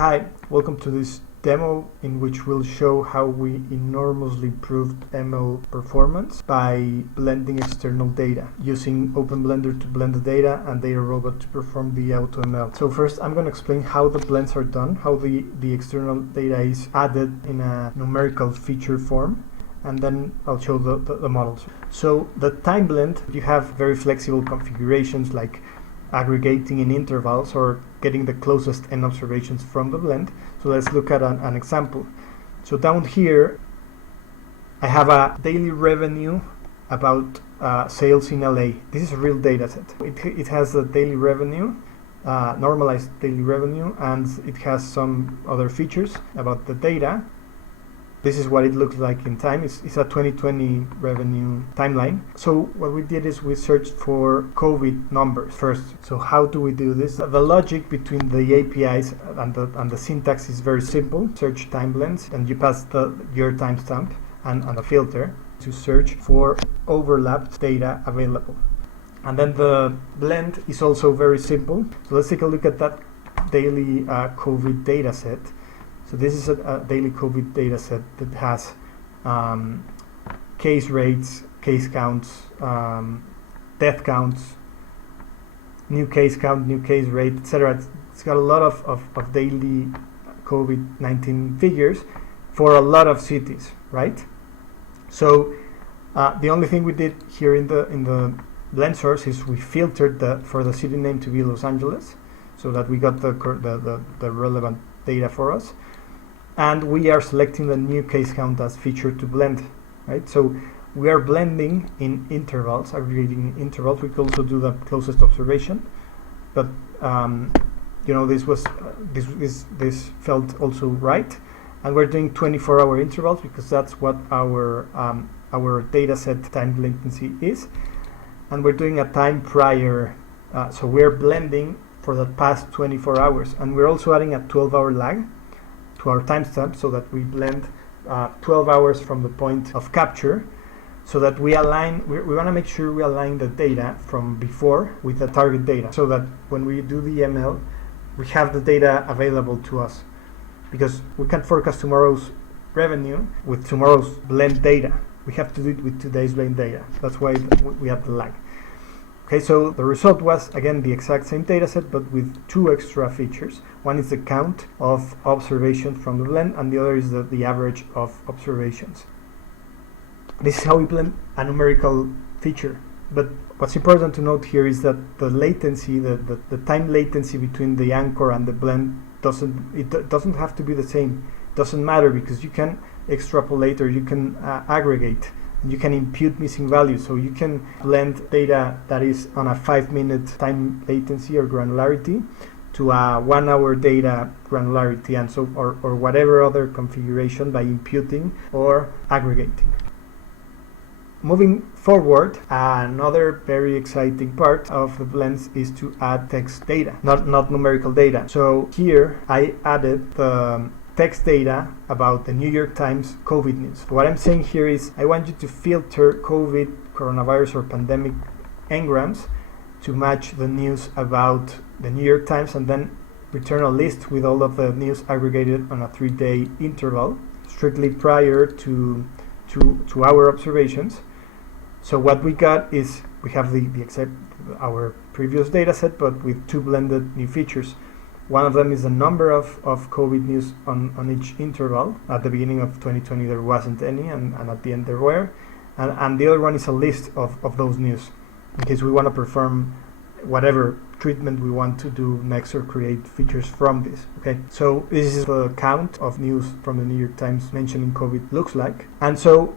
Hi, welcome to this demo in which we'll show how we enormously improved ML performance by blending external data using OpenBlender to blend the data and DataRobot to perform the AutoML. So first I'm going to explain how the blends are done, how the external data is added in a numerical feature form, and then I'll show the models. So the time blend, you have very flexible configurations like aggregating in intervals or getting the closest n observations from the blend. So let's look at an example. So down here I have a daily revenue about sales in LA. This is a real data set. It has a daily revenue, normalized daily revenue, and it has some other features about the data. This is what it looks like in time. It's a 2020 revenue timeline. So what we did is we searched for COVID numbers first. So how do we do this? The logic between the APIs and the syntax is very simple. Search time blends, and you pass your timestamp and a filter to search for overlapped data available. And then the blend is also very simple. So let's take a look at that daily COVID data set. So this is a daily COVID data set that has case rates, case counts, death counts, new case count, new case rate, etc. It's got a lot of daily COVID-19 figures for a lot of cities, right? So the only thing we did here in the blend source is we filtered for the city name to be Los Angeles, so that we got the relevant data for us. And we are selecting the new case count as feature to blend, right? So we are blending in intervals, aggregating in intervals. We could also do the closest observation, but you know, this felt also right. And we're doing 24-hour intervals because that's what our data set time latency is. And we're doing a time prior, so we're blending for the past 24 hours, and we're also adding a 12-hour lag to our timestamp, so that we blend 12 hours from the point of capture, so that we align, we want to make sure we align the data from before with the target data, so that when we do the ML, we have the data available to us, because we can't forecast tomorrow's revenue with tomorrow's blend data. We have to do it with today's blend data. That's why we have the lag. Okay, so the result was, again, the exact same data set, but with two extra features. One is the count of observations from the blend, and the other is the average of observations. This is how we blend a numerical feature. But what's important to note here is that the latency, the time latency between the anchor and the blend doesn't have to be the same. It doesn't matter, because you can extrapolate or you can aggregate. You can impute missing values, so you can blend data that is on a 5-minute time latency or granularity to a 1-hour data granularity, and so or whatever other configuration by imputing or aggregating. Moving forward, another very exciting part of the blends is to add text data, not numerical data. So here I added the text data about the New York Times COVID news. What I'm saying here is I want you to filter COVID, coronavirus, or pandemic engrams to match the news about the New York Times, and then return a list with all of the news aggregated on a 3-day interval, strictly prior to our observations. So what we got is we have our previous data set, but with two blended new features. One of them is the number of COVID news on each interval. At the beginning of 2020 there wasn't any, and at the end there were. And the other one is a list of those news, in case we want to perform whatever treatment we want to do next or create features from this. Okay, so this is the count of news from the New York Times mentioning COVID looks like. And so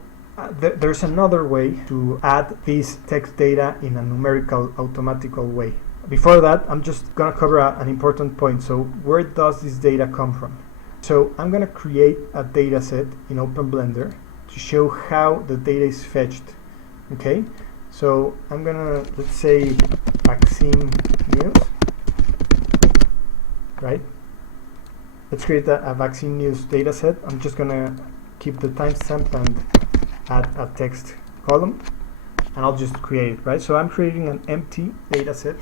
there's another way to add this text data in a numerical, automatical way. Before that, I'm just going to cover an important point. So where does this data come from? So I'm going to create a data set in OpenBlender to show how the data is fetched. Okay, so I'm going to, let's say, vaccine news, right? Let's create a vaccine news data set. I'm just going to keep the timestamp and add a text column, and I'll just create it, right? So I'm creating an empty data set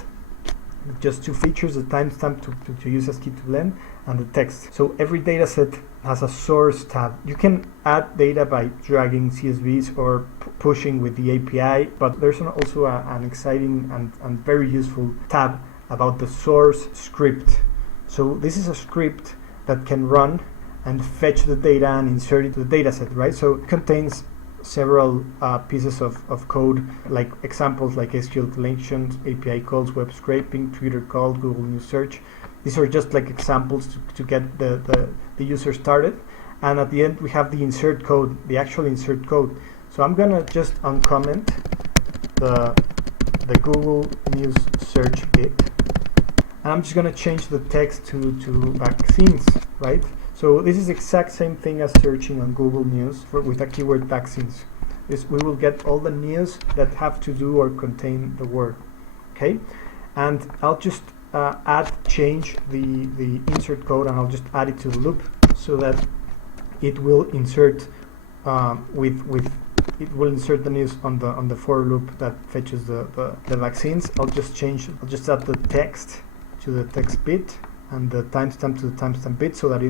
just two features: the timestamp to use as key to blend, and the text. So every data set has a source tab. You can add data by dragging CSVs or pushing with the API, but there's also an exciting and very useful tab about the source script. So this is a script that can run and fetch the data and insert it to the data set, right? So it contains several pieces of code, like examples like SQL connections, API calls, web scraping, Twitter calls, Google News search. These are just like examples to get the user started. And at the end we have the insert code, the actual insert code. So I'm gonna just uncomment the Google News search bit, and I'm just gonna change the text to vaccines, right? So this is the exact same thing as searching on Google News with a keyword vaccines. We will get all the news that have to do or contain the word, okay? And I'll just change the insert code, and I'll just add it to the loop so that it will insert it will insert the news on the for loop that fetches the vaccines. I'll just add the text to the text bit and the timestamp to the timestamp bit, so that we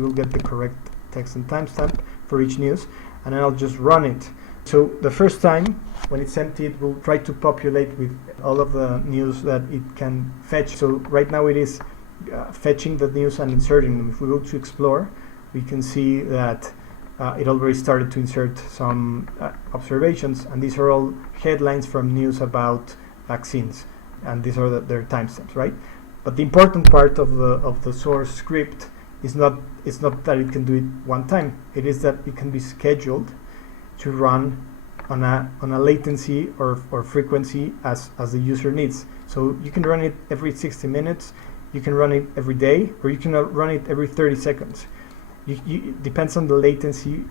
will get the correct text and timestamp for each news, and then I'll just run it. So the first time when it's empty, it will try to populate with all of the news that it can fetch. So right now it is fetching the news and inserting them. If we go to explore, we can see that it already started to insert some observations, and these are all headlines from news about vaccines, and these are their timestamps, right? But the important part of the source script is not that it can do it one time. It is that it can be scheduled to run on a latency or frequency as the user needs. So you can run it every 60 minutes, you can run it every day, or you can run it every 30 seconds. It depends on the latency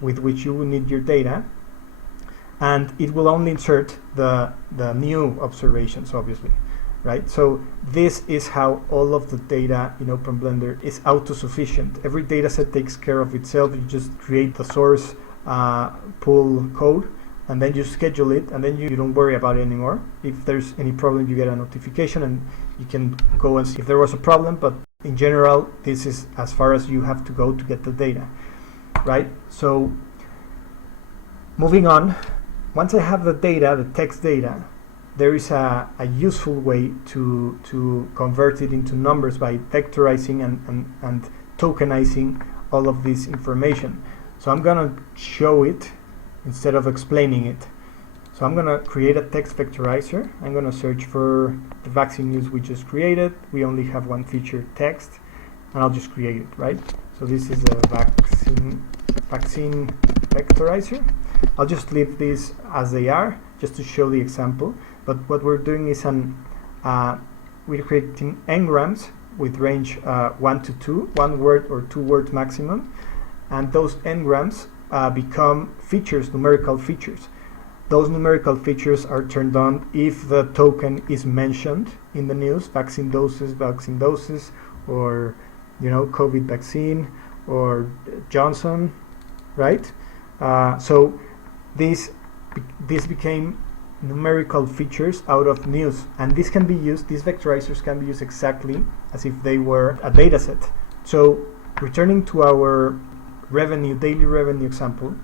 with which you will need your data, and it will only insert the new observations, obviously. Right? So this is how all of the data in OpenBlender is auto-sufficient. Every data set takes care of itself. You just create the source pull code, and then you schedule it, and then you don't worry about it anymore. If there's any problem, you get a notification, and you can go and see if there was a problem, but in general, this is as far as you have to go to get the data, right? So moving on, once I have the data, the text data, there is a useful way to convert it into numbers by vectorizing and tokenizing all of this information. So I'm gonna show it instead of explaining it. So I'm gonna create a text vectorizer. I'm gonna search for the vaccine news we just created. We only have one feature, text, and I'll just create it, right? So this is a vaccine vectorizer. I'll just leave these as they are, just to show the example. But what we're doing is we're creating n-grams with range 1 to 2, 1 word or 2 words maximum, and those n-grams become features, numerical features. Those numerical features are turned on if the token is mentioned in the news: vaccine doses, or COVID vaccine, or Johnson, right? So these became numerical features out of news, and these vectorizers can be used exactly as if they were a data set. So returning to our daily revenue example,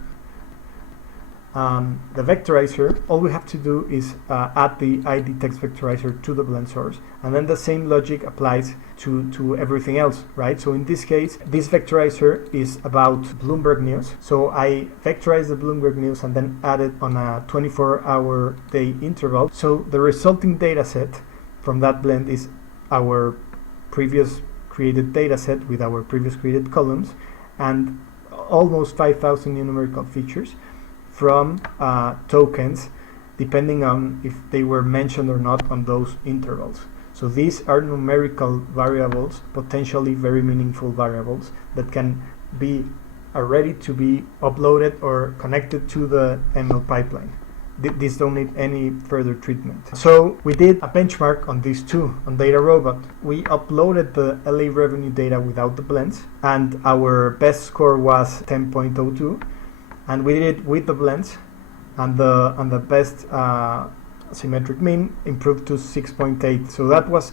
the vectorizer, all we have to do is add the ID text vectorizer to the blend source, and then the same logic applies to everything else, right? So in this case, this vectorizer is about Bloomberg News. So I vectorize the Bloomberg News and then add it on a 24-hour day interval. So the resulting data set from that blend is our previous created data set with our previous created columns and almost 5,000 new numerical features from tokens, depending on if they were mentioned or not on those intervals. So these are numerical variables, potentially very meaningful variables that can be ready to be uploaded or connected to the ML pipeline. These don't need any further treatment. So we did a benchmark on these two, on DataRobot. We uploaded the LA revenue data without the blends, and our best score was 10.02. And we did it with the blends, and the best symmetric mean improved to 6.8. So that was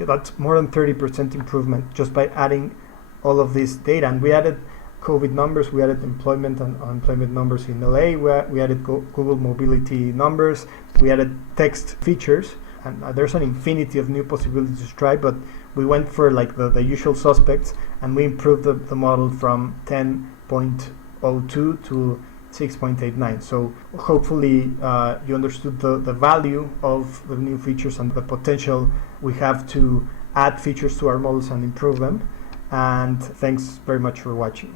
that's more than 30% improvement just by adding all of this data. And we added COVID numbers, we added employment and unemployment numbers in LA, we added Google mobility numbers, we added text features, and there's an infinity of new possibilities to try, but we went for like the usual suspects, and we improved the model from 10.02 to 6.89. So hopefully you understood the value of the new features and the potential we have to add features to our models and improve them. And thanks very much for watching.